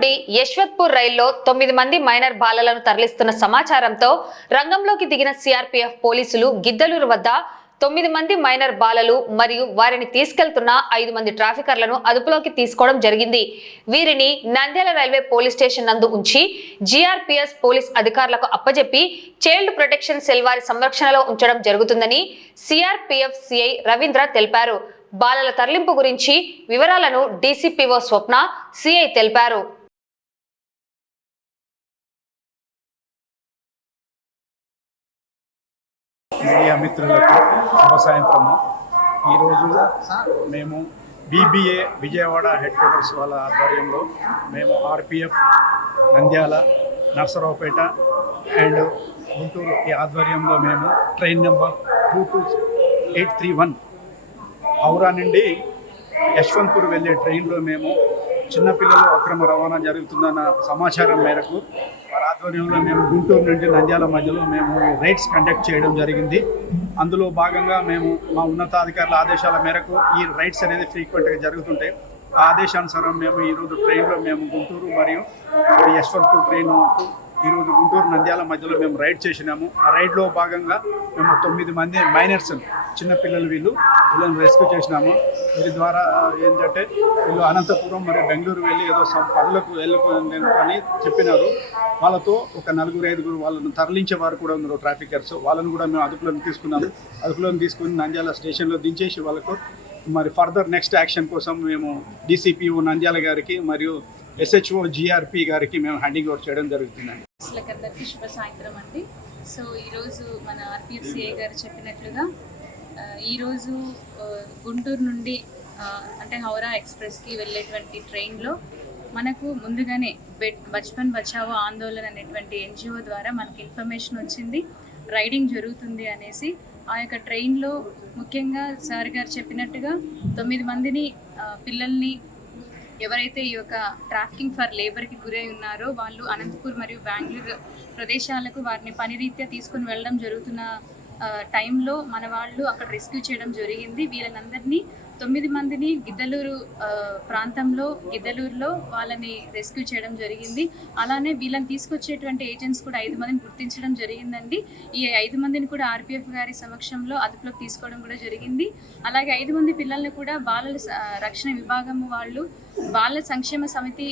నుండి యశ్వంత్పూర్ రైల్లో 9 మంది మైనర్ బాలలను తరలిస్తున్న సమాచారంతో రంగంలోకి దిగిన సిఆర్పీఎఫ్ పోలీసులు గిద్దలూరు వద్ద 9 మంది మైనర్ బాలలు మరియు వారిని తీసుకెళ్తున్న 5 మంది ట్రాఫికర్లను అదుపులోకి తీసుకోవడం జరిగింది. వీరిని నంద్యాల రైల్వే పోలీస్ స్టేషన్ నందు ఉంచి జీఆర్పీఎస్ పోలీస్ అధికారులకు అప్పజెప్పి చైల్డ్ ప్రొటెక్షన్ సెల్ వారి సంరక్షణలో ఉంచడం జరుగుతుందని సిఆర్పీఎఫ్ సిఐ రవీంద్ర తెలిపారు. బాలల తరలింపు గురించి వివరాలను డీసీపీఓ స్వప్న సిఐ తెలిపారు. మీడియా మిత్రులకు శుభ సాయంత్రము. ఈరోజు మేము బీబీఏ విజయవాడ హెడ్ క్వార్టర్స్ వాళ్ళ ఆధ్వర్యంలో మేము ఆర్పిఎఫ్ నంద్యాల నర్సరావుపేట అండ్ గుంటూరు ఈ ఆధ్వర్యంలో మేము ట్రైన్ నెంబర్ 22831 హౌరా నుండి యశ్వంత్పూర్ వెళ్ళే ట్రైన్లో మేము చిన్నపిల్లలు అక్రమ రవాణా జరుగుతుందన్న సమాచారం మేరకు వారి ఆధ్వర్యంలో మేము గుంటూరు నుండి నంద్యాల మధ్యలో మేము రైడ్స్ కండక్ట్ చేయడం జరిగింది. అందులో భాగంగా మేము మా ఉన్నతాధికారుల ఆదేశాల మేరకు ఈ రైడ్స్ అనేది ఫ్రీక్వెంట్గా జరుగుతుంటాయి. ఆ ఆదేశానుసారం మేము ఈరోజు ట్రైన్లో మేము గుంటూరు మరియు యశ్వంత్పూర్ ట్రైన్ ఈరోజు గుంటూరు నంద్యాల మధ్యలో మేము రైడ్ చేసినాము. ఆ రైడ్లో భాగంగా మేము 9 మంది మైనర్స్ చిన్నపిల్లలు వీళ్ళని రెస్క్యూ చేసినాము. వీరి ద్వారా ఏంటంటే వీళ్ళు అనంతపురం మరియు బెంగళూరు వెళ్ళి ఏదో పనులకు వెళ్ళుకొని చెప్పినారు. వాళ్ళతో ఒక 4-5 వాళ్ళను తరలించే వారు కూడా ఉన్నారు ట్రాఫికర్స్. వాళ్ళను కూడా మేము అదుపులోకి తీసుకున్నాము. అదుపులోకి తీసుకుని నంద్యాల స్టేషన్లో దించేసి వాళ్ళకు మరి ఫర్దర్ నెక్స్ట్ యాక్షన్ కోసం మేము డీసీపీఓ నంద్యాల గారికి మరియు ఎస్హెచ్ఓ జీఆర్పీ గారికి మేము హ్యాండింగ్ ఓవర్ చేయడం జరుగుతుందండి. అందరికీ శుభ సాయంత్రం అండి. సో ఈరోజు మన ఆర్పిఎఫ్ సిఐ గారు చెప్పినట్లుగా ఈరోజు గుంటూరు నుండి అంటే హౌరా ఎక్స్ప్రెస్కి వెళ్ళేటువంటి ట్రైన్లో మనకు ముందుగానే బచ్పన్ బచావో ఆందోళన అనేటువంటి ఎన్జిఓ ద్వారా మనకి ఇన్ఫర్మేషన్ వచ్చింది రైడింగ్ జరుగుతుంది అనేసి. ఆ యొక్క ట్రైన్లో ముఖ్యంగా సార్ గారు చెప్పినట్టుగా 9 మందిని పిల్లల్ని ఎవరైతే ఈ యొక్క ట్రాఫికింగ్ ఫర్ లేబర్కి గురై ఉన్నారో వాళ్ళు అనంతపూర్ మరియు బెంగళూరు ప్రదేశాలకు వారిని పనిరీత్యా తీసుకుని వెళ్ళడం జరుగుతున్న టైంలో మన వాళ్ళు అక్కడ రెస్క్యూ చేయడం జరిగింది. వీళ్ళనందరినీ 9 మందిని గిద్దలూరు ప్రాంతంలో గిద్దలూరులో వాళ్ళని రెస్క్యూ చేయడం జరిగింది. అలానే వీళ్ళని తీసుకొచ్చేటువంటి ఏజెంట్స్ కూడా 5 మందిని గుర్తించడం జరిగిందండి. ఈ 5 మందిని కూడా ఆర్పిఎఫ్ గారి సమక్షంలో అదుపులోకి తీసుకోవడం కూడా జరిగింది. అలాగే 5 మంది పిల్లల్ని కూడా బాలల రక్షణ విభాగం వాళ్ళు బాలల సంక్షేమ సమితి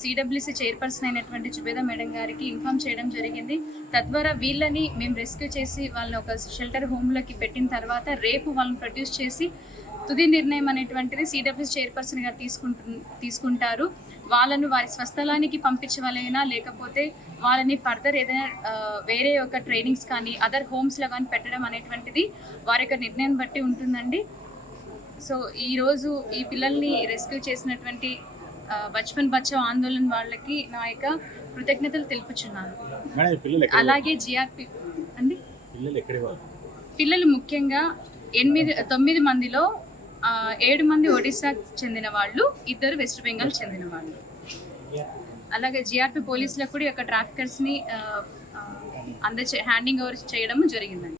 సిడబ్ల్యూసి చైర్పర్సన్ అయినటువంటి జుబేదా మేడం గారికి ఇన్ఫార్మ్ చేయడం జరిగింది. తద్వారా వీళ్ళని మేము రెస్క్యూ చేసి వాళ్ళని ఒక షెల్టర్ హోమ్లోకి పెట్టిన తర్వాత రేపు వాళ్ళని ప్రొడ్యూస్ చేసి తుది నిర్ణయం అనేటువంటిది సిడబ్ల్యూసి చైర్పర్సన్ గారు తీసుకుంటారు. వాళ్ళను వారి స్వస్థలానికి పంపించవలైనా లేకపోతే వాళ్ళని ఫర్దర్ ఏదైనా వేరే ఒక ట్రైనింగ్స్ కానీ అదర్ హోమ్స్లో కానీ పెట్టడం అనేటువంటిది వారి యొక్క నిర్ణయం బట్టి ఉంటుందండి. సో ఈరోజు ఈ పిల్లల్ని రెస్క్యూ చేసినటువంటి బచ్పన్ బచావో ఆందోళన వాళ్ళకి నా యొక్క కృతజ్ఞతలు తెలుపుచున్నాను. అలాగే జిఆర్పి అండి పిల్లలు ముఖ్యంగా 9 మందిలో 7 మంది ఒడిశా చెందిన వాళ్ళు, 2 వెస్ట్ బెంగాల్ చెందిన వాళ్ళు. అలాగే జిఆర్పి పోలీసులకు కూడా యొక్క ట్రాఫికర్స్ని హ్యాండింగ్ ఓవర్ చేయడం జరిగిందండి.